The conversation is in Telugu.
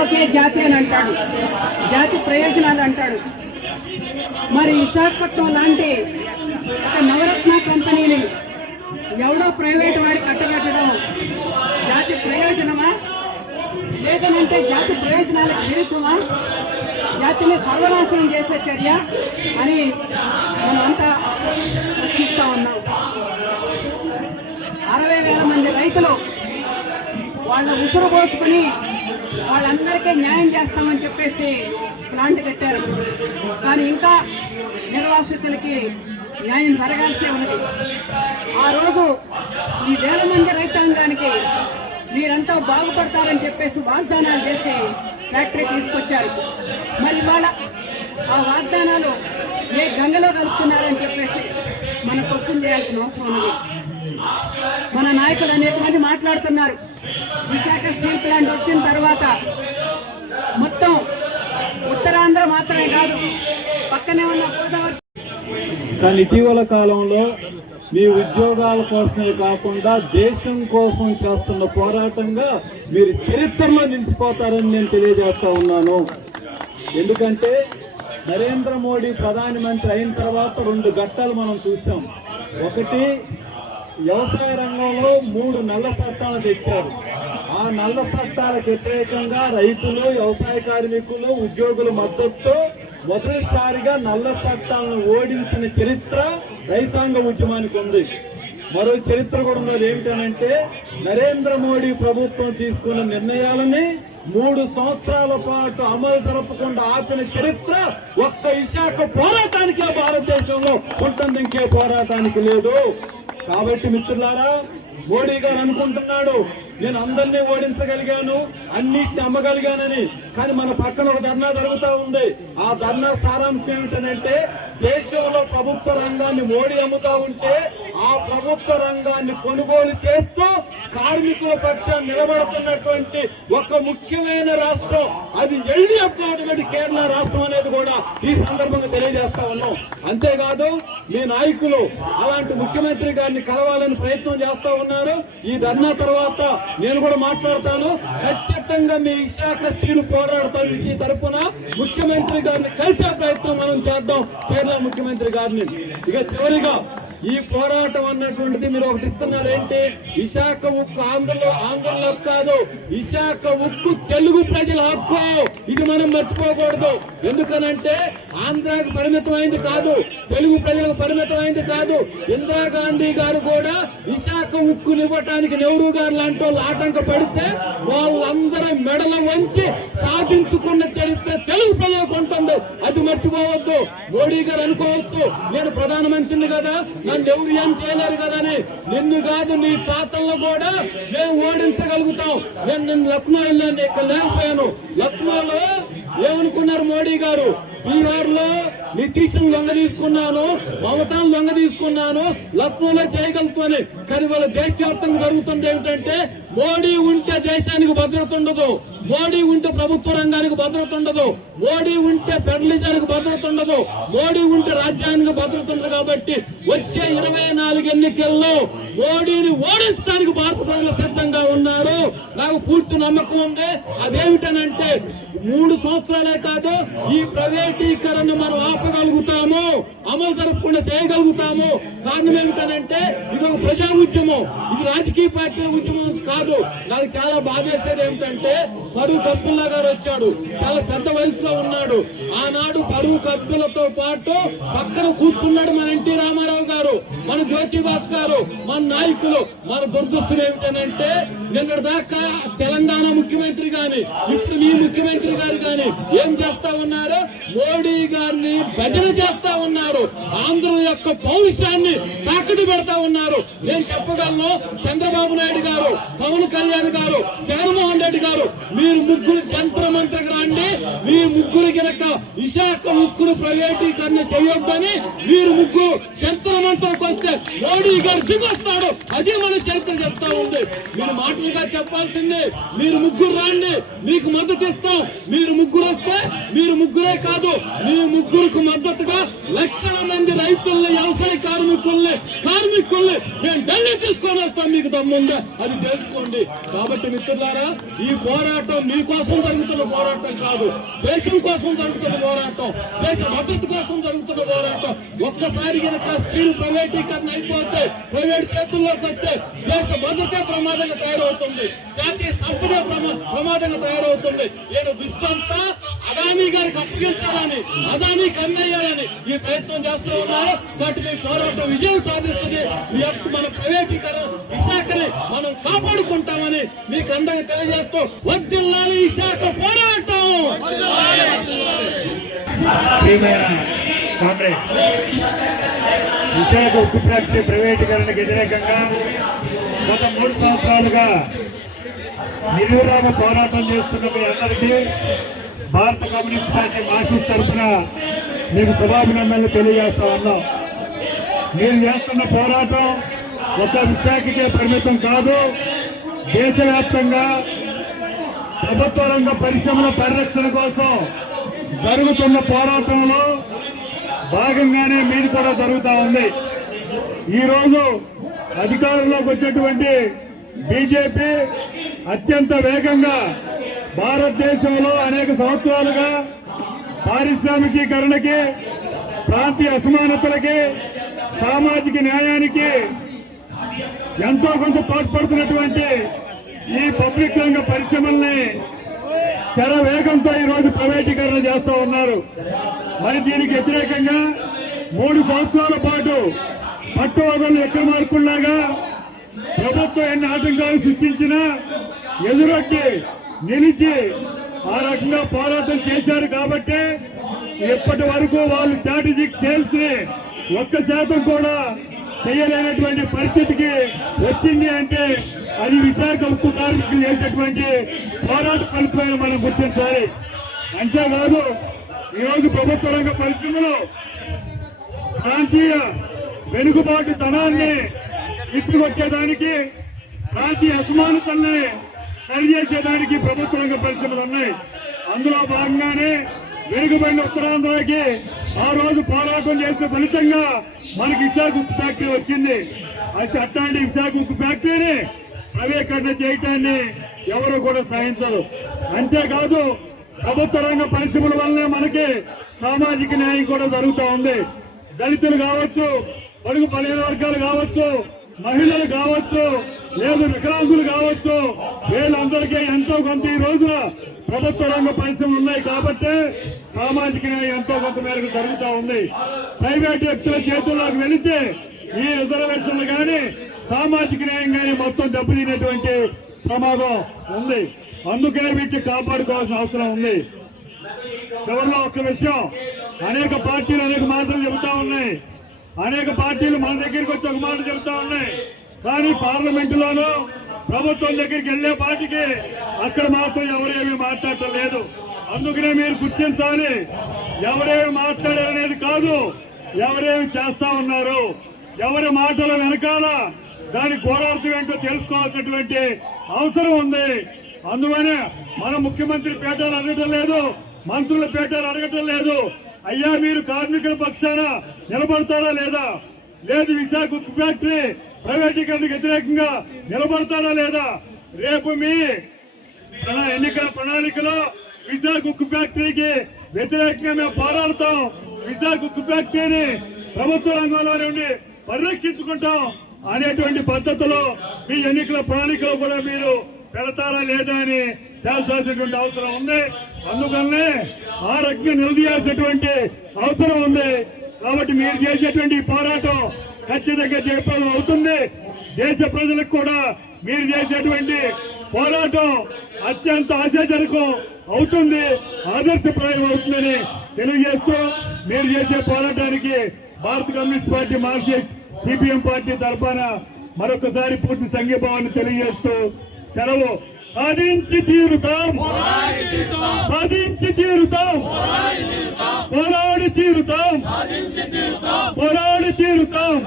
ఒకే జాతి అని అంటాడు. జాతి ప్రయోజనాలు అంటాడు. మరి విశాఖపట్నం లాంటి ఒక నవరత్న కంపెనీని ఎవడో ప్రైవేట్ వాడి కట్టబెట్టడం జాతి ప్రయోజనమా? లేదనంటే జాతి ప్రయోజనాలకు విరుద్ధమా? జాతిని సర్వనాశనం చేసే చర్య అని మనమంతా ప్రశ్నిస్తా ఉన్నాం. అరవై వేల మంది రైతులు వాళ్ళ ఉసురు పోసుకుని వాళ్ళందరికీ న్యాయం చేస్తామని చెప్పేసి ప్లాంట్ కట్టారు. కానీ ఇంకా నిర్వాసితులకి న్యాయం జరగాల్సి ఉంది ఆ రోజు ఈ వేల మంది రైతాంగానికి మీరంతా బాగుపడతారని చెప్పేసి వాగ్దానాలు చేసి ఫ్యాక్టరీ తీసుకొచ్చారు. మరి ఇవాళ ఆ వాగ్దానాలు ఏ గంగలో కలుపుతున్నారని చెప్పేసి మన క్వశ్చన్ చేయాల్సిన అవసరం ఉన్నది. మన నాయకులు అనేక మంది మాట్లాడుతున్నారు. విశాఖ స్టీల్ ప్లాంట్ వచ్చిన తర్వాత మొత్తం ఉత్తరాంధ్ర మాత్రమే కాదు పక్కనే ఉన్న గోదావరి కానీ ఇటీవల కాలంలో మీ ఉద్యోగాల కోసమే కాకుండా దేశం కోసం చేస్తున్న పోరాటంగా మీరు చరిత్రలో నిలిచిపోతారని నేను తెలియజేస్తా ఉన్నాను. ఎందుకంటే నరేంద్ర మోడీ ప్రధానమంత్రి అయిన తర్వాత రెండు ఘట్టాలు మనం చూసాం. ఒకటి వ్యవసాయ రంగంలో మూడు నల్ల చట్టాలు తెచ్చారు. ఆ నల్ల చట్టాలకు వ్యతిరేకంగా రైతులు వ్యవసాయ కార్మికులు ఉద్యోగుల మద్దతుతో మొదటిసారిగా నల్ల చట్టాలను ఓడించిన చరిత్ర రైతాంగ ఉద్యమానికి ఉంది. మరో చరిత్ర కూడా ఉన్నది ఏమిటనంటే నరేంద్ర మోడీ ప్రభుత్వం తీసుకున్న నిర్ణయాలని మూడు సంవత్సరాల పాటు అమలు జరపకుండా ఆపిన చరిత్ర ఒక్క విశాఖ పోరాటానికే భారతదేశంలో ఉంటుంది ఇంకే పోరాటానికి లేదు. కాబట్టి మిత్రులారా మోడీ గారు అనుకుంటున్నాడు నేను అందరినీ ఓడించగలిగాను అన్నిటిని అమ్మగలిగానని. కానీ మన పక్కన ఒక ధర్నా జరుగుతూ ఉంది. ఆ ధర్నా సారాంశం ఏమిటనంటే దేశంలో ప్రభుత్వ రంగాన్ని మోడీ అమ్ముతా ఉంటే ఆ ప్రభుత్వ రంగాన్ని కొనుగోలు చేస్తూ కార్మికుల పక్షాన్ని నిలబడుతున్నటువంటి ఒక ముఖ్యమైన రాష్ట్రం అది ఎల్లి గవర్నమెంట్ కేరళ రాష్ట్రం అనేది కూడా ఈ సందర్భంగా తెలియజేస్తా ఉన్నాం. అంతేకాదు మీ నాయకులు అలాంటి ముఖ్యమంత్రి గారిని కలవాలని ప్రయత్నం చేస్తా ఉన్నారు. ఈ ధర్నా తర్వాత నేను కూడా మాట్లాడతాను. ఖచ్చితంగా మీ విశాఖ స్త్రీలు పోరాడతాను ఈ తరఫున ముఖ్యమంత్రి గారిని కలిసే ప్రయత్నం మనం చేద్దాం. కేరళ ముఖ్యమంత్రి గారిని. ఇక చివరిగా ఈ పోరాటం అన్నటువంటిది మీరు ఒకటి ఇస్తున్నారు ఏంటి విశాఖ ఉక్కు ఆంధ్రలో ఆంధ్రలో కాదు విశాఖ ఉక్కు తెలుగు ప్రజల హక్కు. ఇది మనం మర్చిపోకూడదు. ఎందుకనంటే ఆంధ్రాకు పరిమితమైంది కాదు తెలుగు ప్రజలకు పరిమితమైంది కాదు. ఇందిరాగాంధీ గారు కూడా విశాఖ ఉక్కుని ఇవ్వటానికి నెహ్రూ గారు లాంటి వాళ్ళు ఆటంక పడితే వాళ్ళందరూ మెడల వంచి సాధించుకున్న చరిత్ర తెలుగు ప్రజలకు ఉంటుంది. అది మర్చిపోవద్దు. మోడీ గారు అనుకోవచ్చు నేను ప్రధానమంత్రిని కదా నన్ను ఎవరు ఏం చేయలేరు కదా అని నిన్ను కాదు నీ తాతల్లో కూడా మేము ఓడించగలుగుతాం. నేను నిన్ను లక్నో వెళ్ళాను ఇక్కడ లేకపోయాను. లక్నోలో ఏమనుకున్నారు మోడీ గారు? బీహార్లో నితీష్ను లొంగ తీసుకున్నాను మమతాను లొంగ తీసుకున్నాను లక్నోలో చేయగలుగుతాను కానీ వాళ్ళ దేశవ్యాప్తంగా జరుగుతుంది ఏమిటంటే మోడీ ఉంటే దేశానికి భద్రత ఉండదు. మోడీ ఉంటే ప్రభుత్వ రంగానికి భద్రత ఉండదు. మోడీ ఉంటే ఫెడరలిజానికి భద్రత ఉండదు. మోడీ ఉంటే రాజ్యానికి భద్రత ఉండదు కాబట్టి వచ్చే ఇరవై నాలుగు ఎన్నికల్లో మోడీని ఓడించడానికి భారత ప్రజలు సిద్ధంగా ఉన్నారు. నాకు పూర్తి నమ్మకం ఉంది. అదేమిటనంటే మూడు సంవత్సరాలే కాదు ఈ ప్రైవేటీకరణ మనం ఆపగలుగుతాము అమలు జరగకుండా చేయగలుగుతాము. కారణం ఏమిటనంటే ఇది ఒక ప్రజా ఉద్యమం ఇది రాజకీయ పార్టీల ఉద్యమం కాదు. నాకు చాలా బాధేసేది ఏమిటంటే పరువు కబ్దుల్లా గారు వచ్చాడు. చాలా పెద్ద వయసులో ఉన్నాడు. ఆనాడు పరువు కబ్దులతో పాటు పక్కన కూర్చున్నాడు మన ఎన్టీ రామారావు గారు మన జ్యోతిబాస్ గారు మన నాయకులు. మన దురదృష్టం ఏమిటనంటే నిన్నటి దాకా తెలంగాణ ముఖ్యమంత్రి గాని ఇప్పుడు మీ ముఖ్యమంత్రి గారు గాని ఏం చేస్తా ఉన్నారు? మోడీ గారిని భజన చేస్తా ఉన్నారు. ఆంధ్ర యొక్క పౌరుషాన్ని తాకట్టు పెడతా ఉన్నారు. నేను చెప్పగలను చంద్రబాబు నాయుడు గారు పవన్ కళ్యాణ్ గారు జగన్మోహన్ రెడ్డి గారు మీరు ముగ్గురు జంత్ర మంత్రికి రండి. మీ ముగ్గురు కనుక విశాఖ ముగ్గురు ప్రైవేటీకరణ చేయొద్దని మీరు ముగ్గురు చరిత్రమంతకు వస్తే మోడీ గారు దిగొస్తాడు. అది మన చరిత్ర చెప్తా ఉంది. మీరు మాటలుగా చెప్పాల్సిందే. మీరు ముగ్గురు ముగ్గురు రండి. మీకు మద్దతు ఇస్తాం. మీరు ముగ్గురు వస్తే మీరు ముగ్గురే కాదు. మీ ముగ్గురుకు మద్దతుగా లక్షల మంది రైతుల్ని వ్యవసాయ కార్మికుల్ని కార్మికుల్ని మేము ఢిల్లీ తీసుకొని వస్తాం మీకు దమ్ముందా అది తెలుసుకోండి. కాబట్టి మిత్రులారా ఈ పోరాటం మీకోసం జరుగుతున్న పోరాటం కాదు. దేశం కోసం జరుగుతున్న పోరాటం దేశ మద్దతు కోసం జరుగుతున్న పోరాటం. ఒక్కసారి కనుక స్త్రీలు ప్రైవేటీకరణ అయిపోతే ప్రైవేట్ చేతుల్లోకి వస్తే దేశ మద్దతే ప్రమాదంగా తయారవుతుంది. జాతీయ సంపద ప్రమాదంగా తయారవుతుంది నేను దుష్టంతా అదానీ గారికి అప్పగించాలని అదానీ అమ్మేయాలని ఈ ప్రయత్నం చేస్తూ ఉన్నారు కాబట్టి మీ పోరాటం విజయం సాధిస్తుంది మీ యొక్క మన ప్రైవేటీకరణ విశాఖని మనం కాపాడుకుంటామని మీకు అందరికీ తెలియజేస్తూ వద్దిల్లాలి విశాఖ పోరాటం కాంగ్రెస్ విశాఖ ఉక్కు ఫ్యాక్టరీ ప్రైవేటీకరణకు వ్యతిరేకంగా గత మూడు సంవత్సరాలుగా నిర్విరామ పోరాటం చేస్తున్న మీ అందరికీ భారత కమ్యూనిస్ట్ పార్టీ మార్క్సిస్ట్ తరఫున మీకు శుభాభినందనలు తెలియజేస్తా ఉన్నాం. మీరు చేస్తున్న పోరాటం ఒక విశాఖకే పరిమితం కాదు దేశవ్యాప్తంగా ప్రభుత్వ రంగ పరిశ్రమల పరిరక్షణ కోసం జరుగుతున్న పోరాటంలో భాగంగానే మీది కూడా జరుగుతూ ఉంది. ఈరోజు అధికారంలోకి వచ్చేటువంటి బీజేపీ అత్యంత వేగంగా భారతదేశంలో అనేక సంవత్సరాలుగా పారిశ్రామికీకరణకి ప్రాంతీయ అసమానతలకి సామాజిక న్యాయానికి ఎంతో కొంత తోడ్పడుతున్నటువంటి ఈ పబ్లిక్ రంగ పరిశ్రమల్ని శర వేగంతో ఈరోజు ప్రైవేటీకరణ చేస్తూ ఉన్నారు. మరి దీనికి వ్యతిరేకంగా మూడు సంవత్సరాల పాటు పట్టు వదలు ఎక్కడ మార్పుల్లాగా ప్రభుత్వం ఎన్ని ఆటంకాలు సృష్టించినా ఎదురొట్టి నిలిచి ఆ రకంగా పోరాటం చేశారు కాబట్టి ఇప్పటి వరకు వాళ్ళు స్ట్రాటజిక్ సేల్స్ని ఒక్క శాతం కూడా చేయలేనటువంటి పరిస్థితికి వచ్చింది అంటే అది విశాఖ ఉక్కు కార్మికులు చేసేటువంటి పోరాట ఫలితమైన మనం గుర్తించాలి. అంతేకాదు ఈరోజు ప్రభుత్వ రంగ పరిశ్రమలో ప్రాంతీయ వెనుకబాటు ఇప్పుడు వచ్చేదానికి ప్రాంతీయ అసమానతల్ని సరిచేసేదానికి ప్రభుత్వ రంగ పరిశ్రమలు ఉన్నాయి. అందులో భాగంగానే వెనుకబడిన ఉత్తరాంధ్రకి ఆ రోజు పోరాటం చేసిన ఫలితంగా మనకి విశాఖ ఉక్కు ఫ్యాక్టరీ వచ్చింది. అది అట్లాంటి విశాఖ ఉక్కు ఫ్యాక్టరీని ప్రైవేకరణ చేయటాన్ని ఎవరు కూడా సహించరు. అంతేకాదు ప్రభుత్వ రంగ పరిశ్రమల వల్లనే మనకి సామాజిక న్యాయం కూడా జరుగుతూ ఉంది. దళితులు కావచ్చు పడుగు పదిహేను వర్గాలు కావచ్చు మహిళలు కావచ్చు లేదు వికలాంగులు కావచ్చు వీళ్ళందరికీ ఎంతో కొంత ఈ రోజున ప్రభుత్వ రంగ పరిశ్రమలు ఉన్నాయి కాబట్టి సామాజిక న్యాయం ఎంతో కొంత మేరకు జరుగుతూ ఉంది. ప్రైవేట్ వ్యక్తుల చేతుల్లోకి వెళితే ఈ రిజర్వేషన్లు కానీ సామాజిక న్యాయం కానీ మొత్తం దెబ్బతినేటువంటి ప్రమాదం ఉంది. అందుకే వీటిని కాపాడుకోవాల్సిన అవసరం ఉంది. చివరిలో ఒక్క విషయం అనేక పార్టీలు అనేక మాటలు చెబుతా ఉన్నాయి. అనేక పార్టీలు మన దగ్గరికి వచ్చి ఒక మాట చెబుతా ఉన్నాయి. కానీ పార్లమెంటులోనూ ప్రభుత్వం దగ్గరికి వెళ్ళే పార్టీకి అక్కడ మాత్రం ఎవరేమి మాట్లాడటం లేదు. అందుకనే మీరు గుర్తించాలి ఎవరేమి మాట్లాడారనేది కాదు ఎవరేమి చేస్తా ఉన్నారు. ఎవరి మాటల వెనకాల దాని గోడార్థం ఏంటో తెలుసుకోవాల్సినటువంటి అవసరం ఉంది. అందువనే మన ముఖ్యమంత్రి పేటలు అడగటం లేదు మంత్రుల పేటలు అడగటం లేదు. అయ్యా మీరు కార్మికుల పక్షాన నిలబడతారా లేదా? లేదు విశాఖ ఉక్కు ఫ్యాక్టరీ ప్రైవేటీకరణకు వ్యతిరేకంగా నిలబడతారా లేదా? రేపు మీ ఎన్నికల ప్రణాళికలో విశాఖ ఉక్కు ఫ్యాక్టరీకి వ్యతిరేకంగా మేము పోరాడతాం. విశాఖ ఉక్కు ఫ్యాక్టరీని ప్రభుత్వ రంగంలోనే ఉండి పరిరక్షించుకుంటాం అనేటువంటి పద్ధతిలో మీ ఎన్నికల ప్రణాళికలో కూడా మీరు పెడతారా లేదా అని తేల్చాల్సినటువంటి అవసరం ఉంది. అందుకనే ఆ రకంగా నిలదీయాల్సినటువంటి అవసరం ఉంది. కాబట్టి మీరు చేసేటువంటి పోరాటం ఖచ్చితంగా జయప్రదం అవుతుంది. దేశ ప్రజలకు కూడా మీరు చేసేటువంటి పోరాటం అత్యంత ఆశాజనకం అవుతుంది. ఆదర్శప్రాయం అవుతుందని తెలియజేస్తూ మీరు చేసే పోరాటానికి భారత communist party marxist CPM party తరఫున మరొకసారి పూర్తి సంఘీభావాన్ని తెలియజేస్తూ సెలవు. ಸಾಧಿಸಿರುತ್ತಾಂ ಸಾಧಿಸಿರುತ್ತಾಂ ಹೋರಾಡುತ್ತಿರುತ್ತಾಂ ಹೋರಾಡುತ್ತಿರುತ್ತಾಂ